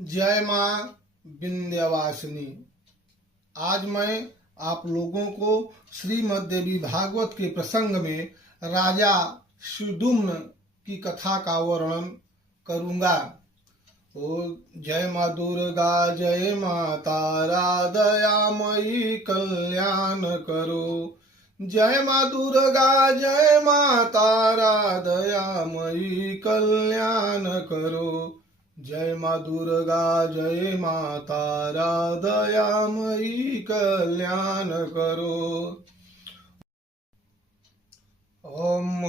जय माँ विंध्यवासिनी। आज मैं आप लोगों को श्रीमद् देवी भागवत के प्रसंग में राजा सुद्युम्न की कथा का वर्णन करूंगा। ओ जय माँ दुर्गा जय माँ तारा दयामयी कल्याण करो। जय माँ दुर्गा जय माँ तारा दयामयी कल्याण करो। जय माँ दुर्गा जय माँ तारा दयामयी कल्याण करो। ओम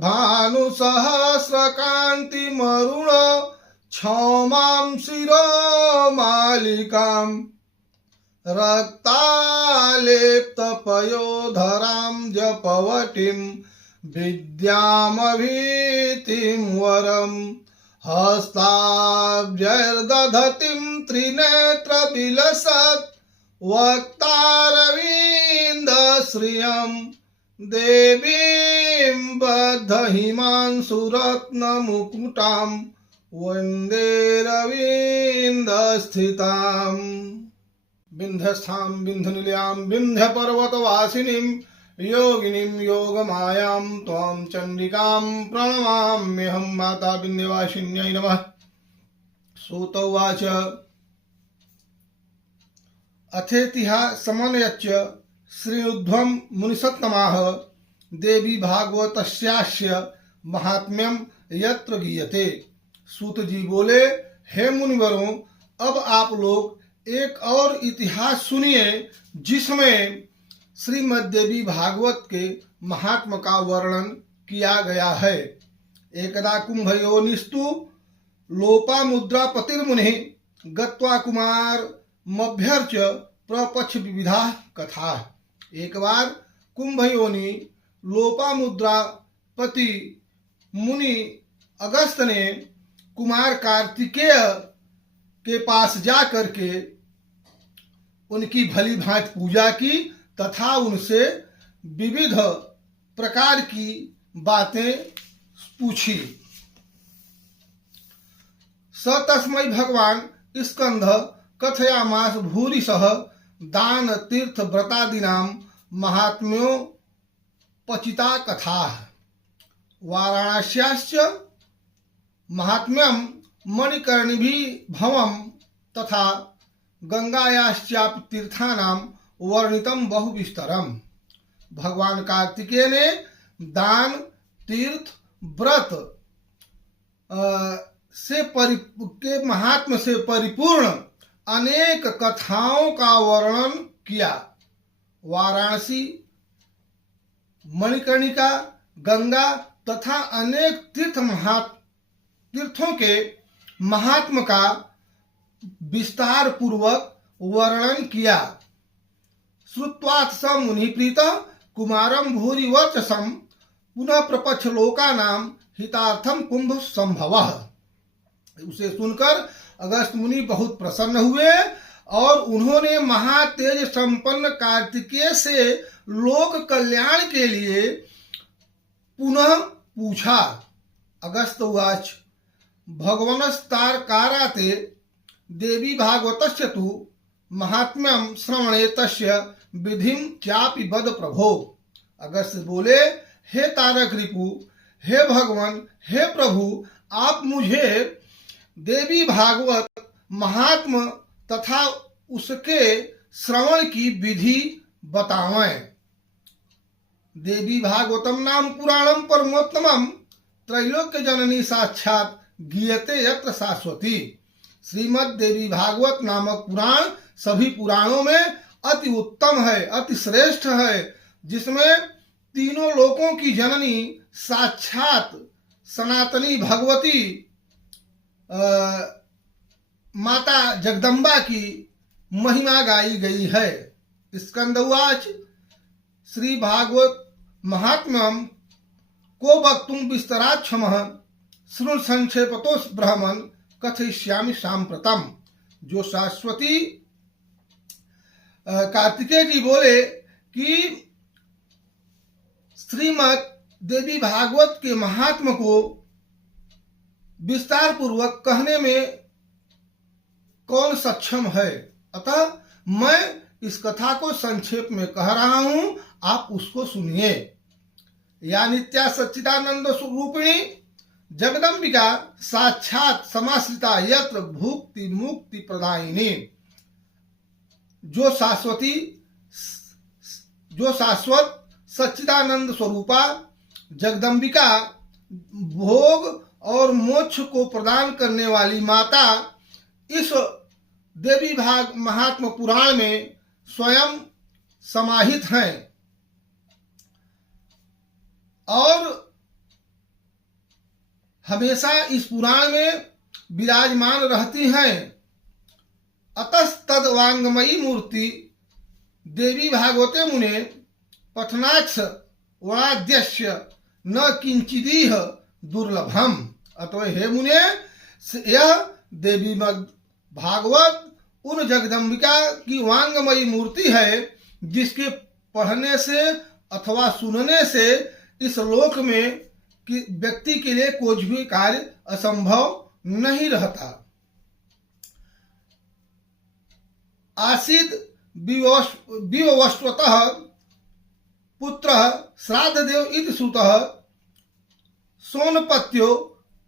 भानु सहस्रकांति मरुण क्षौमां शिरो मालिकां रक्तालेप्त पयोधरां जपवटीं विद्यामभीतिं वरम् हस्ताब्जैर्दधतीं त्रिनेत्रविलसत् वक्तारविन्दश्रियं देवीं बद्धहिमांशुरत्नमुकुटां वन्दे रवीन्द्रस्थिताम्। विन्ध्यस्थां विन्ध्यनिलयां विन्ध्यपर्वतवासिनीं योगिनीं योगमायां त्वां चण्डिकां प्रणमाम्यहं माता विन्ध्यवासिन्यै नमः। सूत उवाच अथेतिहा समन्वयच्च श्रीरुध्वं मुनिसत्तमाः देवी भागवतस्यास्य महात्म्यं यत्र गीयते। सूत जी बोले, हे मुनिवरों, अब आप लोग एक और इतिहास सुनिए जिसमें श्रीमद् देवी भागवत के महात्म का वर्णन किया गया है। एकदा कुंभयोनिस्तु लोपामुद्रापतिर्मुनिः गत्वा कुमार मभ्यर्च प्रपक्ष विविधा कथा। एक बार कुंभयोनि लोपामुद्रापति मुनि अगस्त ने कुमार कार्तिकेय के पास जा करके उनकी भली भांति पूजा की तथा उनसे विविध प्रकार की बातें पूछी। स तस्मै भगवान स्कंध कथयामास भूरिशः दान तीर्थ व्रतादीनां महात्म्यो पचिता कथा। वाराणस्याश्च महात्म्यं मणिकर्णिभिः भवं तथा गंगायाश्चापि तीर्थानां वर्णितम बहुविस्तरम। भगवान कार्तिकेय ने दान तीर्थ व्रत के महात्म से परिपूर्ण अनेक कथाओं का वर्णन किया। वाराणसी, मणिकर्णिका, गंगा तथा अनेक तीर्थों के महात्म का विस्तार पूर्वक वर्णन किया। श्रुत्वाथ स मुनिः प्रीतः कुमारं भूरि वर्चसं पुनः प्रपक्ष लोकानां हितार्थम कुंभ संभवः। उसे सुनकर अगस्त मुनि बहुत प्रसन्न हुए और उन्होंने महातेज संपन्न कार्तिकेय से लोक कल्याण के लिए पुनः पूछा। अगस्त उवाच भगवनस्तारकाराते देवी भागवतस्य तु महात्म्यं श्रवणे तस्य विधिं चापि वद प्रभो। अगस्त बोले, हे तारक रिपु, हे भगवान, हे प्रभु, आप मुझे देवी भागवत महात्म तथा उसके श्रवण की विधि बतावें। देवी भागवतम नाम पुराणम परमोत्तमम त्रैलोक्य जननी साक्षात गीयते यत्र शाश्वती। श्रीमद् देवी भागवत नामक पुराण सभी पुराणों में अति उत्तम है, अति श्रेष्ठ है, जिसमें तीनों लोकों की जननी साक्षात सनातनी भगवती माता जगदम्बा की महिमा गाई गई है। स्कंद उवाच श्री भागवत महात्म्यम को वक्तुं विस्तराक्षमः शृणु संक्षेपतोष ब्राह्मण कथयिष्यामि साम्प्रतम। जो शाश्वती कार्तिकेय जी बोले कि श्रीमद् देवी भागवत के महात्म को विस्तार पूर्वक कहने में कौन सक्षम है। अतः मैं इस कथा को संक्षेप में कह रहा हूं, आप उसको सुनिए। या नित्या सच्चिदानंद स्वरूपिणी जगदम्बिका साक्षात समाश्रिता यत्र भुक्ति मुक्ति प्रदायिनी, जो शाश्वत सच्चिदानंद स्वरूपा जगदम्बिका भोग और मोक्ष को प्रदान करने वाली माता इस देवी भाग महात्म पुराण में स्वयं समाहित हैं और हमेशा इस पुराण में विराजमान रहती हैं। अतस्तद वांगमयी मूर्ति देवी भागवते मुने पठनाक्ष वणाद्यस्य न किंचिदीह दुर्लभम। अतः हे मुने, यह देवी भागवत उन जगदम्बिका की वांगमयी मूर्ति है जिसके पढ़ने से अथवा सुनने से इस लोक में कि व्यक्ति के लिए कुछ भी कार्य असंभव नहीं रहता। आसीद विवस्वतः पुत्र श्राद्धदेव इति श्रुतः सोनपत्यो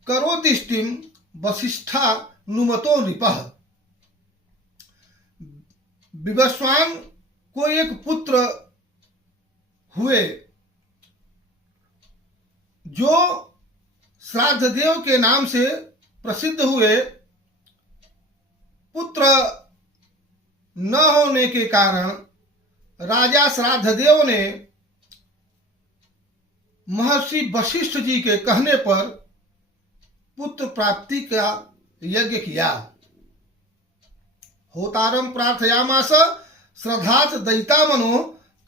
करोदिष्टिम वसिष्ठा नुमतो नृपः। विवस्वान को एक पुत्र हुए जो श्राद्धदेव के नाम से प्रसिद्ध हुए। पुत्र न होने के कारण राजा श्राद्धदेव ने महर्षि वशिष्ठ जी के कहने पर पुत्र प्राप्ति का यज्ञ किया। होतारम प्रार्थयामास श्रद्धात दैतामनो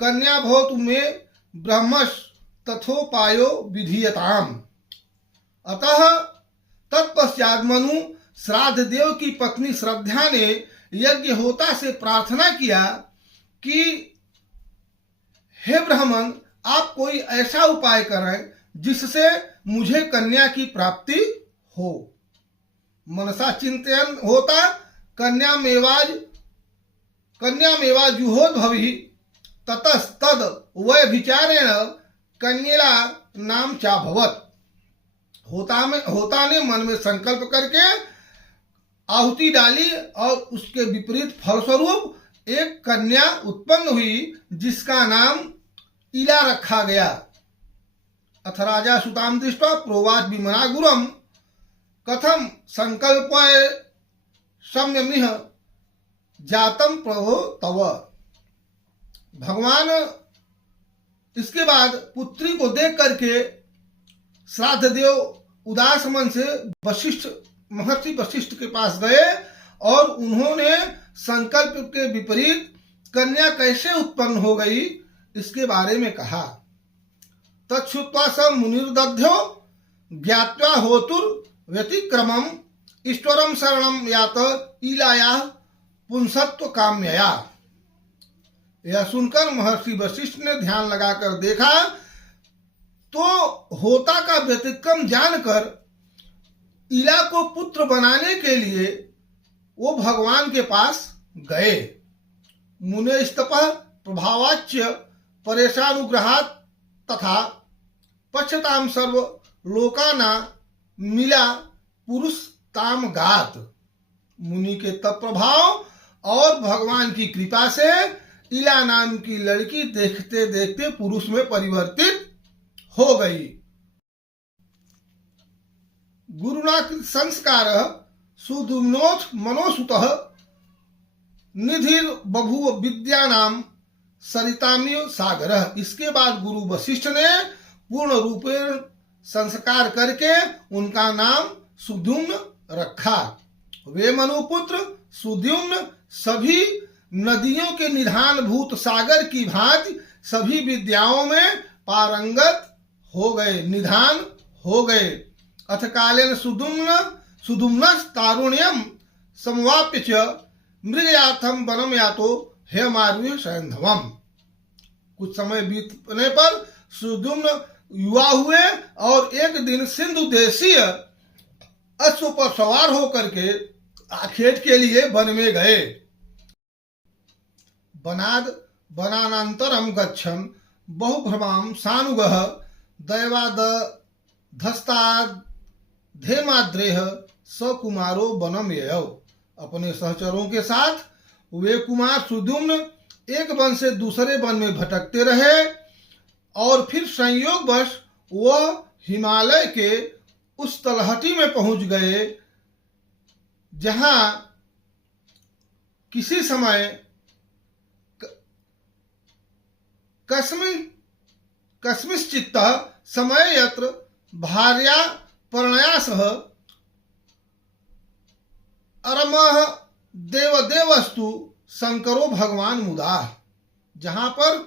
कन्या भवतु मे ब्रह्मस् तथोपायो विधीयताम। अतः तत्पश्चात मनु श्राद्धदेव की पत्नी श्रद्धा ने यज्ञ होता से प्रार्थना किया कि हे ब्राह्मण, आप कोई ऐसा उपाय करें जिससे मुझे कन्या की प्राप्ति हो। मनसा चिंतन होता कन्या मेवा जुहोद्भवी ततस्तद वै विचारेण कन्येला नाम चाभवत। होता ने मन में संकल्प करके आहुति डाली और उसके विपरीत फलस्वरूप एक कन्या उत्पन्न हुई जिसका नाम इला रखा गया। अथ राजा सुताम दृष्ट्वा प्रोवाच विमना गुरम कथम संकल्प सम्यमिह जातम प्रभो तव। भगवान इसके बाद पुत्री को देख करके श्राद्धदेव उदास मन से महर्षि वशिष्ठ के पास गए और उन्होंने संकल्प के विपरीत कन्या कैसे उत्पन्न हो गई इसके बारे में कहा। तच्छ्रुत्वा स मुनिर्दध्यो ज्ञात्वा होतुर व्यतिक्रमम ईश्वरम शरणम यात इलाया पुंसत्व काम्यया। यह सुनकर महर्षि वशिष्ठ ने ध्यान लगाकर देखा तो होता का व्यतिक्रम जानकर इला को पुत्र बनाने के लिए वो भगवान के पास गए। मुने स्तपः प्रभावाच्य परेशानुग्रहात् तथा पश्यताम सर्व लोकाना मिला पुरुष ताम गात। मुनि के तप प्रभाव और भगवान की कृपा से इला नाम की लड़की देखते देखते पुरुष में परिवर्तित हो गई। गुरुना संस्कार सुदुम्नोथ मनोसुतः निधिर बभुव विद्या नाम सरितामिव सागर। इसके बाद गुरु वशिष्ठ ने पूर्ण रूपेण संस्कार करके उनका नाम सुद्युम्न रखा। वे मनुपुत्र सुद्युम्न सभी नदियों के निधान भूत सागर की भांति सभी विद्याओं में पारंगत हो गए, निधान हो गए। अथ कालेन सुदुम्न तारुण्यम समवाप्य च मृगयाथम वनम यातो हेमारुह सैंधवम। कुछ समय बीतने पर सुदुम्न युवा हुए और एक दिन सिंधु देशीय अश्व पर सवार होकर के आखेट के लिए वन में गए। वनाद वनानांतरम गच्छन् बहुभ्रमां सानुगः दैवादधस्ताद्धेमाद्रेह सकुमारो वनम ययौ। अपने सहचरों के साथ वे कुमार सुद्युम्न एक वन से दूसरे वन में भटकते रहे और फिर संयोगवश वह हिमालय के उस तलहटी में पहुंच गए जहां किसी समय कस्मिंश्चित् समय यत्र भार्या परिणया सह अरमः देवदेवस्तु शंकरो भगवान मुदा। जहां पर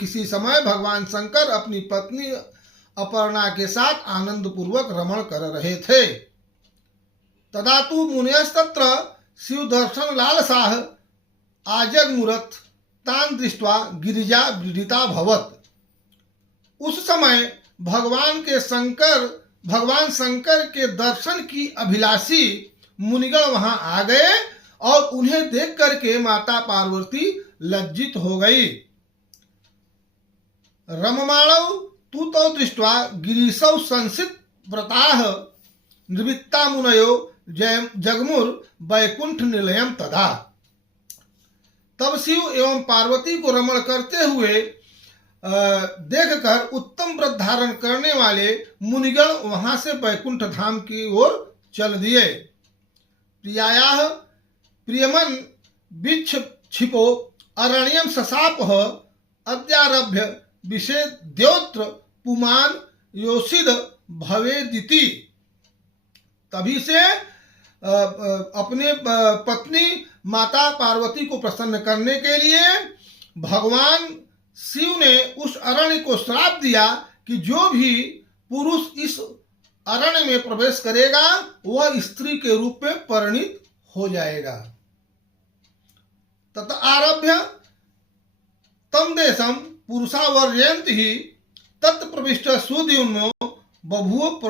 किसी समय भगवान शंकर अपनी पत्नी अपर्णा के साथ आनंद पूर्वक रमण कर रहे थे। तदा तु मुनयस्तत्र शिव दर्शन लालसाः आजग्मुरथ तान दृष्ट्वा गिरिजा व्रीडिता भवत। उस समय भगवान शंकर के दर्शन की अभिलाषी मुनिगण वहां आ गए और उन्हें देख करके माता पार्वती लज्जित हो गई। रममाणौ तु तौ दृष्ट्वा गिरीशौ संसित व्रताः निवृत्ता मुनयो जगमुर वैकुंठ निलयम तदा। तब शिव एवं पार्वती को रमण करते हुए देखकर उत्तम व्रत धारण करने वाले मुनिगण वहां से वैकुंठ धाम की ओर चल दिए। प्रियायाः प्रियमन विक्षिपो अरण्यम ससापः अद्यारभ्य विषेद्योत्र पुमान योषिद भवेदिति। तभी से अपने पत्नी माता पार्वती को प्रसन्न करने के लिए भगवान शिव ने उस अरण्य को श्राप दिया कि जो भी पुरुष इस अरण्य में प्रवेश करेगा वह स्त्री के रूप में परिणित हो जाएगा। तत आरभ्य तम देशम पुरुषा वर्जयन्ति ही तत्प्रविष्ट सुद्युम्नो बभूव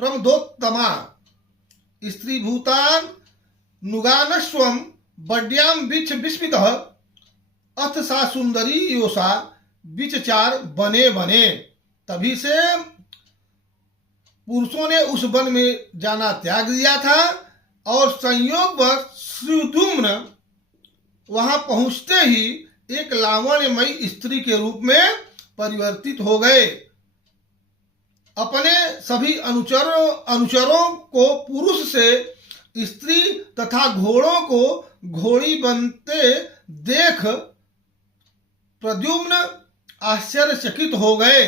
प्रमदोत्तमा। स्त्री भूतान नुगानश्वम बड्याम बिच विस्मितः अथ सा सुंदरी योषा विचचार बने बने। तभी से पुरुषों ने उस वन में जाना त्याग दिया था और संयोगवश सुद्युम्न वहां पहुंचते ही एक लावण्यमयी स्त्री के रूप में परिवर्तित हो गए। अपने सभी अनुचरों को पुरुष से स्त्री तथा घोड़ों को घोड़ी बनते देख प्रद्युम्न आश्चर्यचकित हो गए।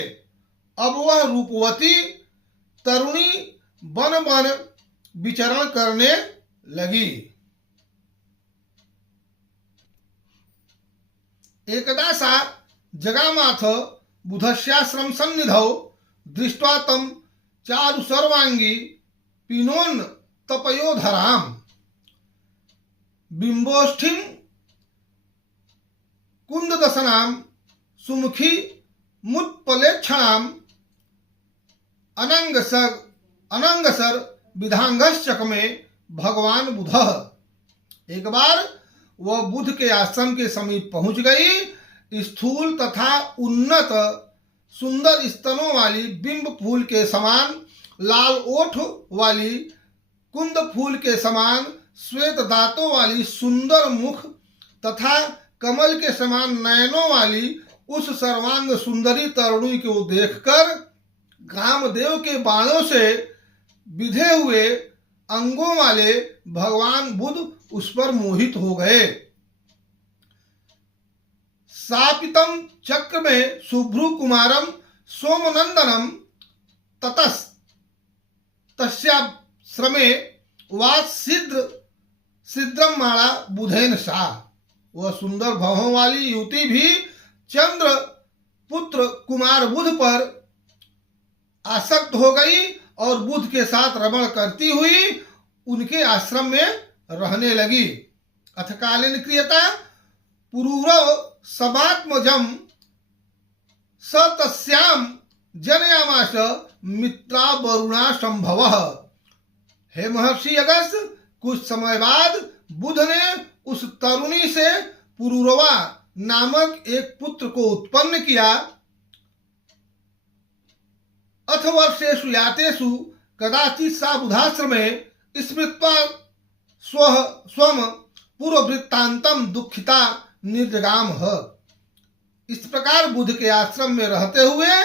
अब वह रूपवती तरुणी वन वन विचरण करने लगी। एकदा सा जगामाथ बुधस्याश्रम सन्निधौ दृष्ट्वा तम चारु सर्वांगी पिनोन तपयोधराम बिंबोष्ठिम कुंददसनाम सुमुखी मुत्पलेक्षणाम अनंगसर विधांगश्चकमे भगवान बुधः। एक बार वह बुध के आश्रम के समीप पहुंच गई। स्थूल तथा उन्नत सुंदर स्तनों वाली बिंब फूल के समान लाल ओठ वाली, कुंद फूल के समान श्वेत दांतों वाली सुंदर मुख तथा कमल के समान नयनों वाली उस सर्वांग सुंदरी तरुणी को देखकर कामदेव के बाणों से बिधे हुए अंगों वाले भगवान बुध उस पर मोहित हो गए। सापितम चक्र में शुभ्रु कुमारम सोमनंदनम तस्याश्रमे वास सिद्रम माला बुधेन सा। वह सुंदर भवों वाली युवती भी चंद्र पुत्र कुमार बुध पर आसक्त हो गई और बुध के साथ रमण करती हुई उनके आश्रम में रहने लगी। अथकालीन क्रियता पुरूरव समात्मजम स तस्याम जनयामास मित्रा वरुणा संभवः। हे महर्षि अगस्त्य, कुछ समय बाद बुध ने उस तरुणी से पुरूरवा नामक एक पुत्र को उत्पन्न किया। अथ वर्षेषु यातेषु कदाचित् सा बुधाश्रमे स्मृत्वा स्वम पूर्ववृत्तांतम दुखिता निर्जगाम। इस प्रकार बुध के आश्रम में रहते हुए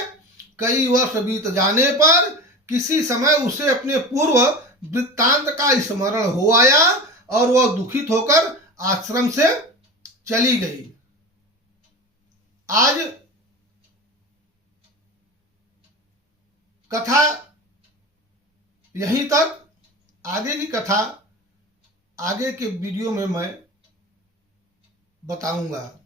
कई वर्ष बीत जाने पर किसी समय उसे अपने पूर्व वृत्तांत का स्मरण हो आया और वह दुखित होकर आश्रम से चली गई। आज कथा यहीं तक। आगे की कथा आगे के वीडियो में मैं बताऊंगा।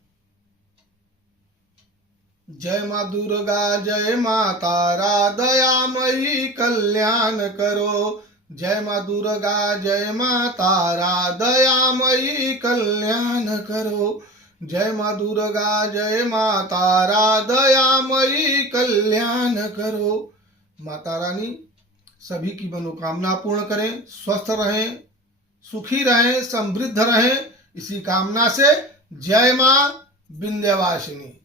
जय मां दुर्गा, जय मां तारा, दयामयी कल्याण करो। जय मां दुर्गा, जय मां तारा, दयामयी कल्याण करो। जय मां दुर्गा, जय मां तारा, दयामयी कल्याण करो। माता रानी सभी की मनोकामना पूर्ण करें, स्वस्थ रहें, सुखी रहें, समृद्ध रहें। इसी कामना से जय मां विंध्यवासिनी।